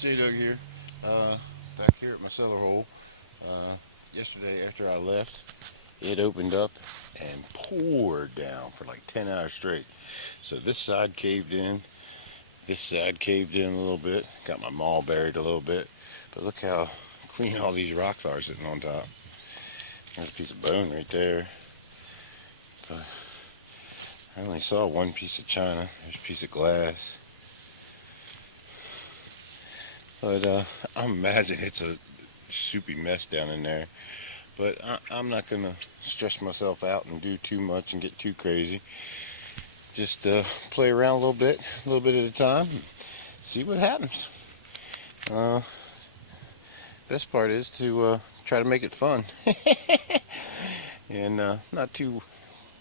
J-Dug here, back here at my cellar hole. Yesterday after I left, it opened up and poured down for like 10 hours straight. So this side caved in, this side caved in a little bit, got my maul buried a little bit, but look how clean all these rocks are sitting on top. There's a piece of bone right there. But I only saw one piece of china, there's a piece of glass. But I imagine it's a soupy mess down in there. But I'm not going to stress myself out and do too much and get too crazy. Just play around a little bit at a time, and see what happens. Best part is to try to make it fun and not too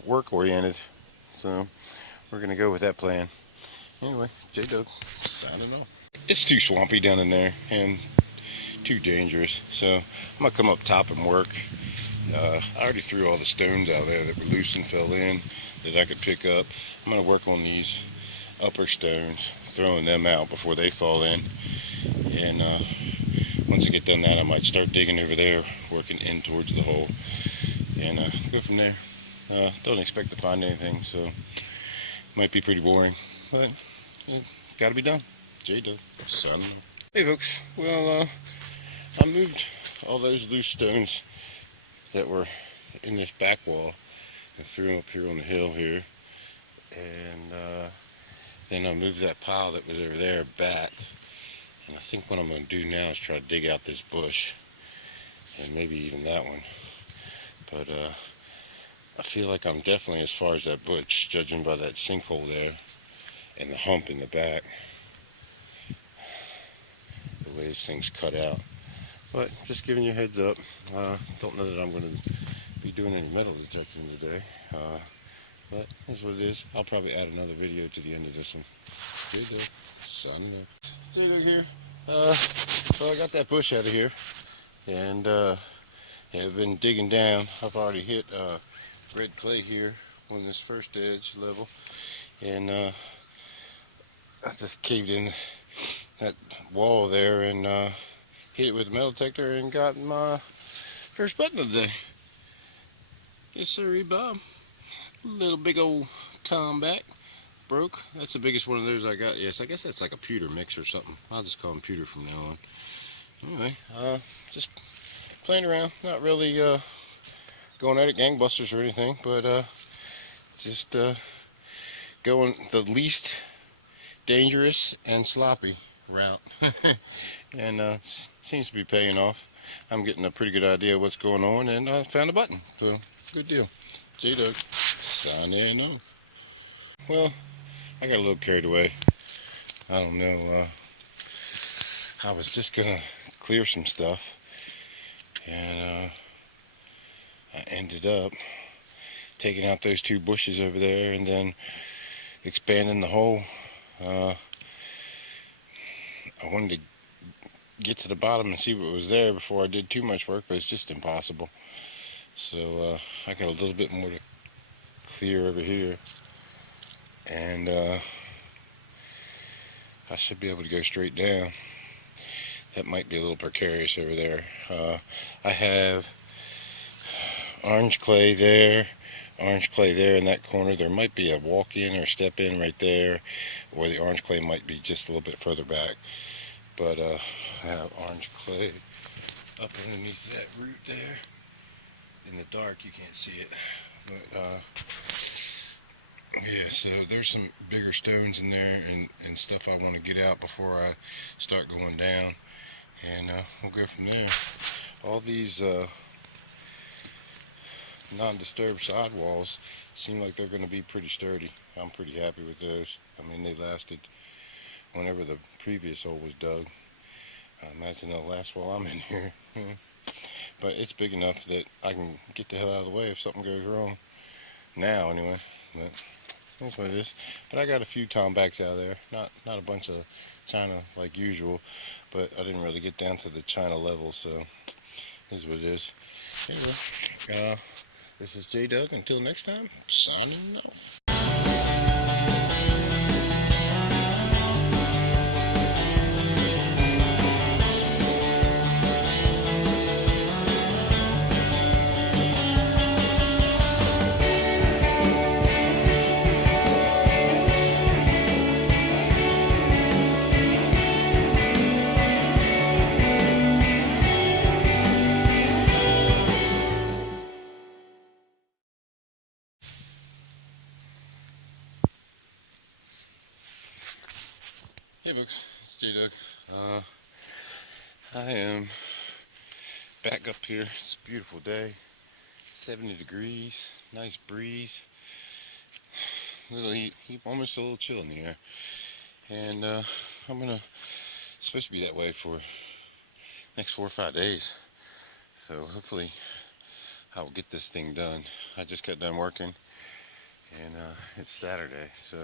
work oriented. So we're going to go with that plan. Anyway, J-Dug signing off. It's too swampy down in there and too dangerous, so I'm gonna come up top and work. I already threw all the stones out there that were loose and fell in that I could pick up. I'm gonna work on these upper stones, throwing them out before they fall in, and once I get done that, I might start digging over there, working in towards the hole, and go from there. Don't expect to find anything, so might be pretty boring, but it gotta be done. J-Dug, son. Hey folks, well I moved all those loose stones that were in this back wall and threw them up here on the hill here, and then I moved that pile that was over there back, and I think what I'm going to do now is try to dig out this bush and maybe even that one, but I feel like I'm definitely as far as that bush, judging by that sinkhole there and the hump in the back, the way this thing's cut out. But just giving you a heads up. Don't know that I'm going to be doing any metal detecting today, but here's what it is. I'll probably add another video to the end of this one. J-Dug, signing off. J-Dug here. Well, I got that bush out of here, and I've been digging down. I've already hit red clay here on this first edge level, and I just caved in that wall there and hit it with a metal detector and got my first button of the day. Yes sir, Bob. Little big old Tom back. Broke. That's the biggest one of those I got. Yes, I guess that's like a pewter mix or something. I'll just call them pewter from now on. Anyway, just playing around. Not really going at it gangbusters or anything, but just going the least dangerous and sloppy route. And seems to be paying off. I'm getting a pretty good idea of what's going on, and I found a button, so good deal. J-Dug, signing off. Well, I got a little carried away. I don't know, I was just gonna clear some stuff, and I ended up taking out those two bushes over there and then expanding the hole. I wanted to get to the bottom and see what was there before I did too much work, but it's just impossible. So I got a little bit more to clear over here, and I should be able to go straight down. That might be a little precarious over there. I have orange clay there in that corner. There might be a walk-in or step-in right there, or the orange clay might be just a little bit further back. But I have orange clay up underneath that root there. In the dark you can't see it, but yeah, so there's some bigger stones in there and stuff I want to get out before I start going down, and we'll go from there. All these non-disturbed sidewalls seem like they're going to be pretty sturdy. I'm pretty happy with those. I mean, they lasted whenever the previous hole was dug. I imagine they'll last while I'm in here. But it's big enough that I can get the hell out of the way if something goes wrong. Now, anyway. But that's what it is. But I got a few tombacks out of there. Not a bunch of china like usual, but I didn't really get down to the china level, so this is what it is. Anyway, this is J-Dug. Until next time, signing off. J-Dog. I am back up here. It's a beautiful day. 70 degrees, nice breeze. Little heat, almost a little chill in the air. And it's supposed to be that way for next 4 or 5 days. So hopefully I will get this thing done. I just got done working, and it's Saturday, so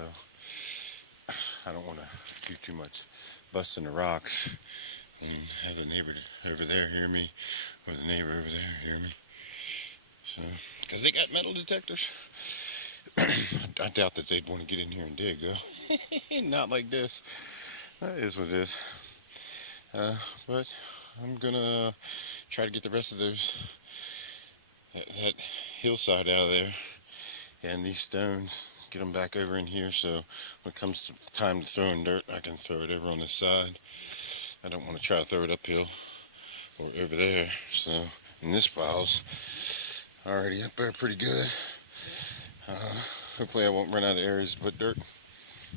I don't want to do too much busting the rocks and have the neighbor over there hear me, or the neighbor over there hear me. So, because they got metal detectors. I doubt that they'd want to get in here and dig, though. Not like this. That is what it is. But I'm gonna try to get the rest of that hillside out of there, and these stones, get them back over in here, so when it comes to time to throw in dirt, I can throw it over on this side. I don't want to try to throw it uphill or over there. So, and this pile's already up there pretty good. Hopefully I won't run out of areas to put dirt,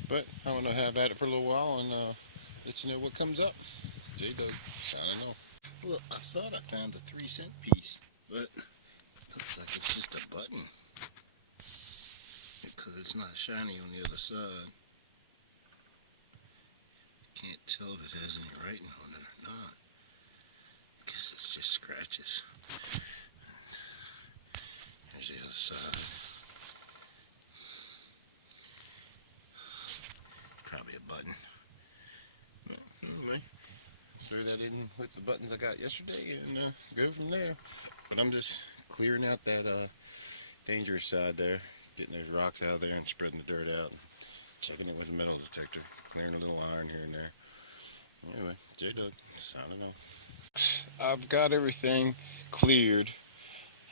but I want to have at it for a little while and let you know what comes up. J-Dog signing off. Well, I thought I found a 3-cent piece, but looks like it's just a button, because it's not shiny on the other side. Can't tell if it has any writing on it or not, because it's just scratches. There's the other side. Probably a button. But anyway, throw that in with the buttons I got yesterday and go from there. But I'm just clearing out that dangerous side there, getting those rocks out of there and spreading the dirt out, and checking it with a metal detector, clearing a little iron here and there. Anyway, J-Dog, signing off. I've got everything cleared.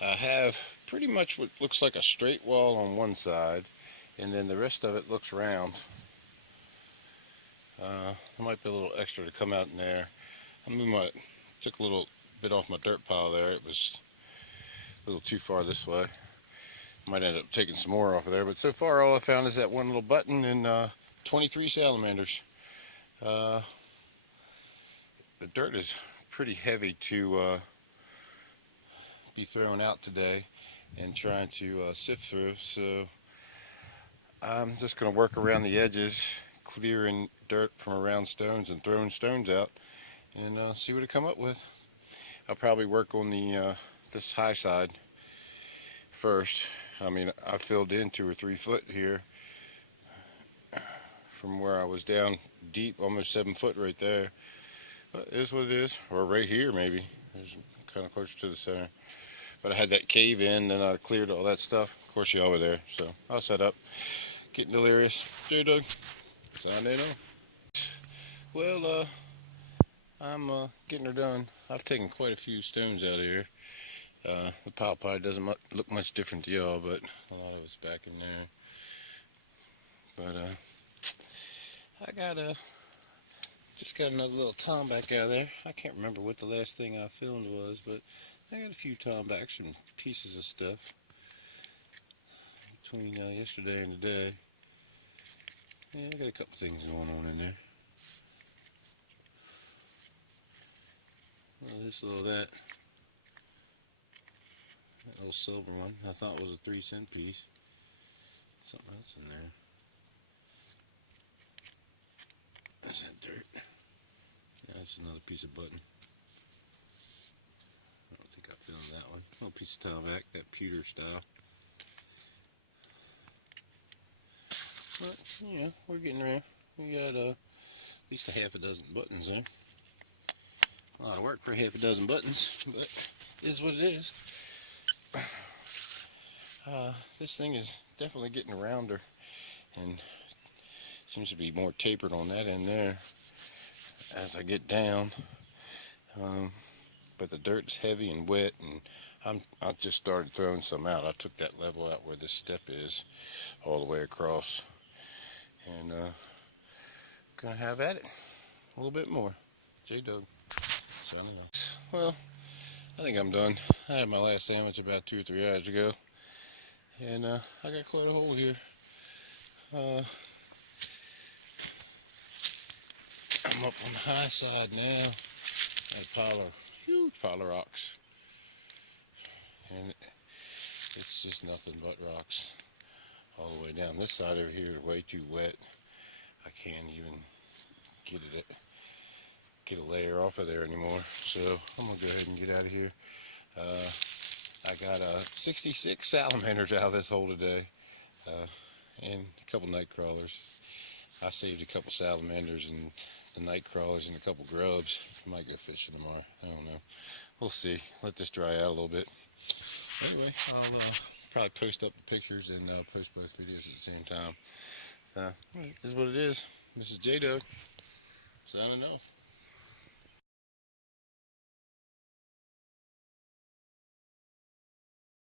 I have pretty much what looks like a straight wall on one side, and then the rest of it looks round. There might be a little extra to come out in there. Took a little bit off my dirt pile there. It was a little too far this way. Might end up taking some more off of there, but so far all I found is that one little button and 23 salamanders. The dirt is pretty heavy to be throwing out today and trying to sift through, so I'm just going to work around the edges, clearing dirt from around stones and throwing stones out, and see what I come up with. I'll probably work on the this high side first. I mean, I filled in 2 or 3 foot here from where I was down deep, almost 7 foot right there. But it is what it is, or right here maybe. It's kind of closer to the center. But I had that cave in, then I cleared all that stuff. Of course, y'all were there, so I'll set up. Getting delirious. J-Dog, signing off. Well, I'm getting her done. I've taken quite a few stones out of here. The pile probably doesn't look much different to y'all, but a lot of it's back in there. But I just got another little tomback out of there. I can't remember what the last thing I filmed was, but I got a few tombacks and pieces of stuff between yesterday and today. Yeah, I got a couple things going on in there. Well, this little that little silver one I thought was a 3-cent piece. Something else in there. That's that dirt. That's another piece of button. I don't think I filmed that one. Little piece of tile back, that pewter style. But yeah, we're getting around. We got at least a half a dozen buttons there. A lot of work for half a dozen buttons, but it is what it is. This thing is definitely getting rounder and seems to be more tapered on that end there as I get down. But the dirt's heavy and wet, and I just started throwing some out. I took that level out where this step is all the way across, and gonna have at it a little bit more. J-Dog, signing off. Well, I think I'm done. I had my last sandwich about 2 or 3 hours ago, and I got quite a hole here. I'm up on the high side now. Got a huge pile of rocks. And it's just nothing but rocks all the way down. This side over here is way too wet. I can't even get a layer off of there anymore. So I'm gonna go ahead and get out of here. I got 66 salamanders out of this hole today, and a couple night crawlers. I saved a couple salamanders and the night crawlers and a couple grubs. I might go fishing tomorrow. I don't know. We'll see. Let this dry out a little bit. Anyway, I'll probably post up the pictures and post both videos at the same time. So, this is what it is. This is J-Dog, signing off.